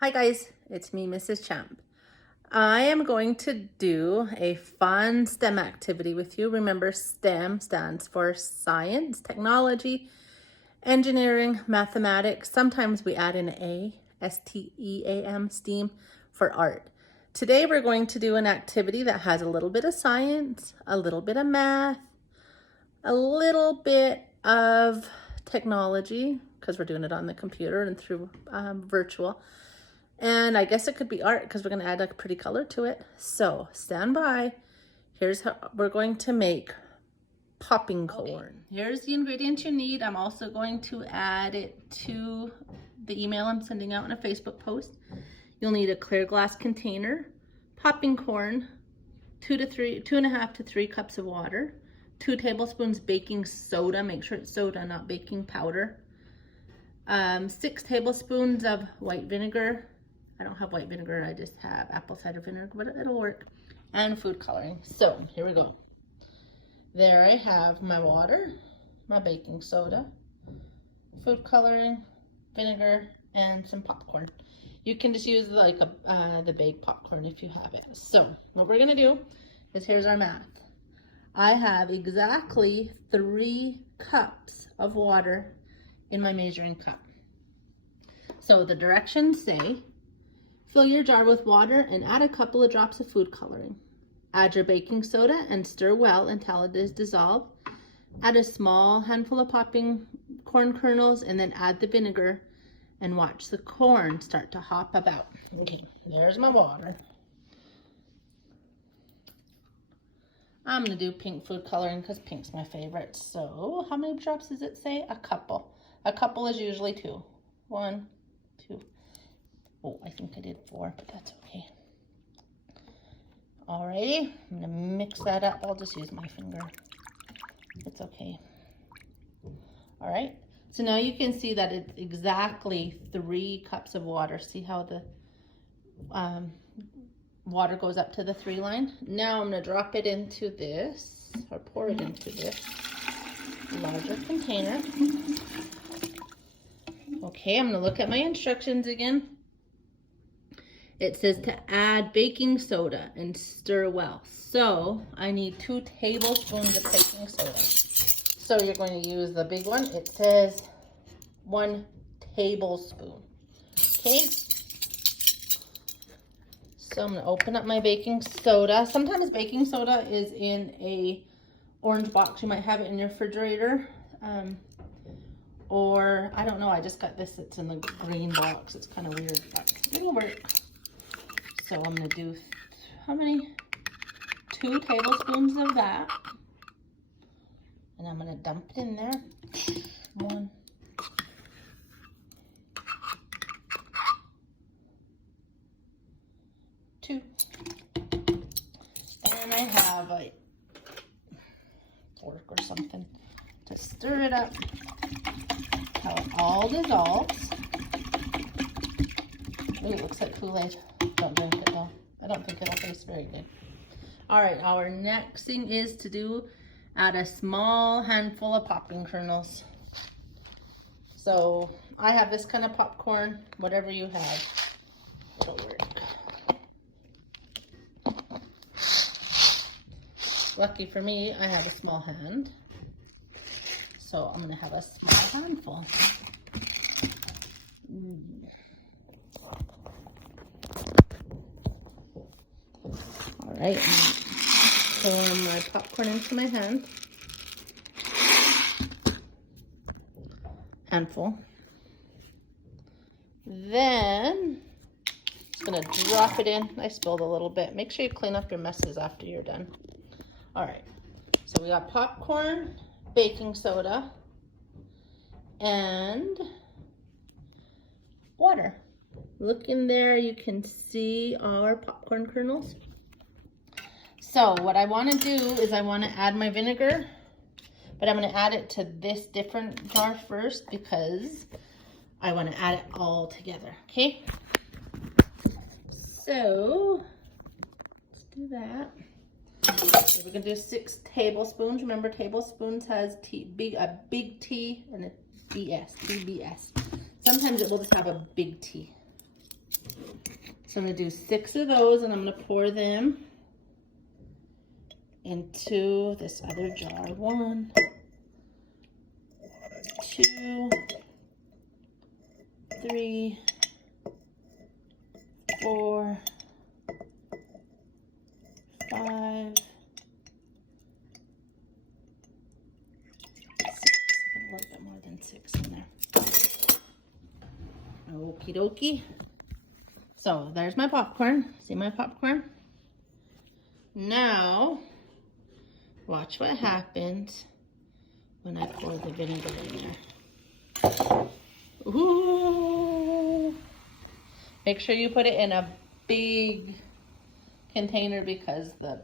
Hi guys, it's me, Mrs. Champ. I am going to do a fun STEM activity with you. Remember, STEM stands for science, technology, engineering, mathematics. Sometimes we add an A, S-T-E-A-M, STEAM, for art. Today we're going to do an activity that has a little bit of science, a little bit of math, a little bit of technology, because we're doing it on the computer and through virtual. And I guess it could be art because we're going to add a pretty color to it. So stand by. Here's how we're going to make popping corn. Okay. Here's the ingredients you need. I'm also going to add it to the email I'm sending out in a Facebook post. You'll need a clear glass container, popping corn, 2.5 to 3 cups of water, 2 tablespoons baking soda. Make sure it's soda, not baking powder. 6 tablespoons of white vinegar. I don't have white vinegar, I just have apple cider vinegar, but it'll work. And food coloring. So here we go. There I have my water, my baking soda, food coloring, vinegar, and some popcorn. You can just use like the baked popcorn if you have it. So what we're gonna do is, here's our math. I have exactly 3 cups of water in my measuring cup. So the directions say, fill your jar with water and add a couple of drops of food coloring. Add your baking soda and stir well until it is dissolved. Add a small handful of popping corn kernels and then add the vinegar and watch the corn start to hop about. Okay, there's my water. I'm gonna do pink food coloring because pink's my favorite. So how many drops does it say? A couple. A couple is usually 2. 1, 2. Oh, I think I did 4, but that's okay. Alrighty, I'm gonna mix that up. I'll just use my finger. It's okay. All right, so now you can see that it's exactly 3 cups of water. See how the water goes up to the 3 line? Now I'm gonna drop it into this, or pour it into this larger container. Okay, I'm gonna look at my instructions again. It says to add baking soda and stir well. So I need 2 tablespoons of baking soda. So you're going to use the big one. It says 1 tablespoon. Okay. So I'm gonna open up my baking soda. Sometimes baking soda is in a orange box. You might have it in your refrigerator. Or I don't know, I just got this, it's in the green box. It's kind of weird, but it'll work. So I'm gonna do, how many? 2 tablespoons of that. And I'm gonna dump it in there. 1. 2. And I have a fork or something to stir it up until it all dissolves. Ooh, it looks like Kool-Aid. Don't drink it though. I don't think it'll taste very good. All right, our next thing is to add a small handful of popping kernels. So I have this kind of popcorn, whatever you have, it'll work. Lucky for me, I have a small hand. So I'm gonna have a small handful. All right, pour my popcorn into my hand. Handful. Then just gonna drop it in. I spilled a little bit. Make sure you clean up your messes after you're done. All right, so we got popcorn, baking soda, and water. Look in there, you can see our popcorn kernels. So what I want to do is I want to add my vinegar, but I'm going to add it to this different jar first because I want to add it all together, okay? So let's do that. So we're going to do 6 tablespoons. Remember, tablespoons has a big T and a BS. Sometimes it will just have a big T. So I'm gonna do 6 of those, and I'm gonna pour them into this other jar. 1, 2, 3, 4, 5, 6. A little bit more than 6 in there. Okie dokie. So there's my popcorn. See my popcorn? Now, watch what happens when I pour the vinegar in there. Ooh! Make sure you put it in a big container because the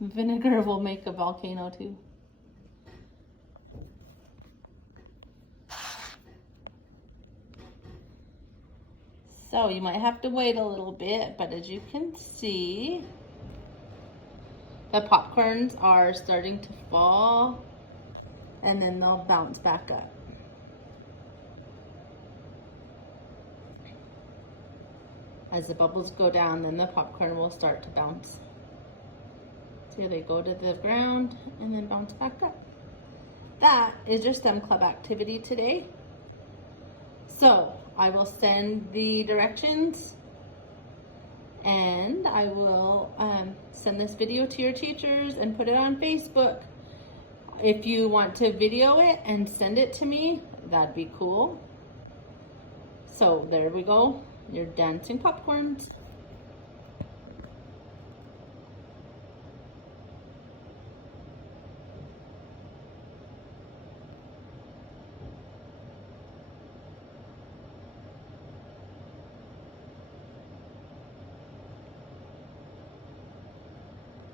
vinegar will make a volcano too. So you might have to wait a little bit, but as you can see, the popcorns are starting to fall and then they'll bounce back up. As the bubbles go down, then the popcorn will start to bounce. See, they go to the ground and then bounce back up. That is your STEM Club activity today. So I will send the directions and I will send this video to your teachers and put it on Facebook. If you want to video it and send it to me, that'd be cool. So there we go, your dancing popcorns.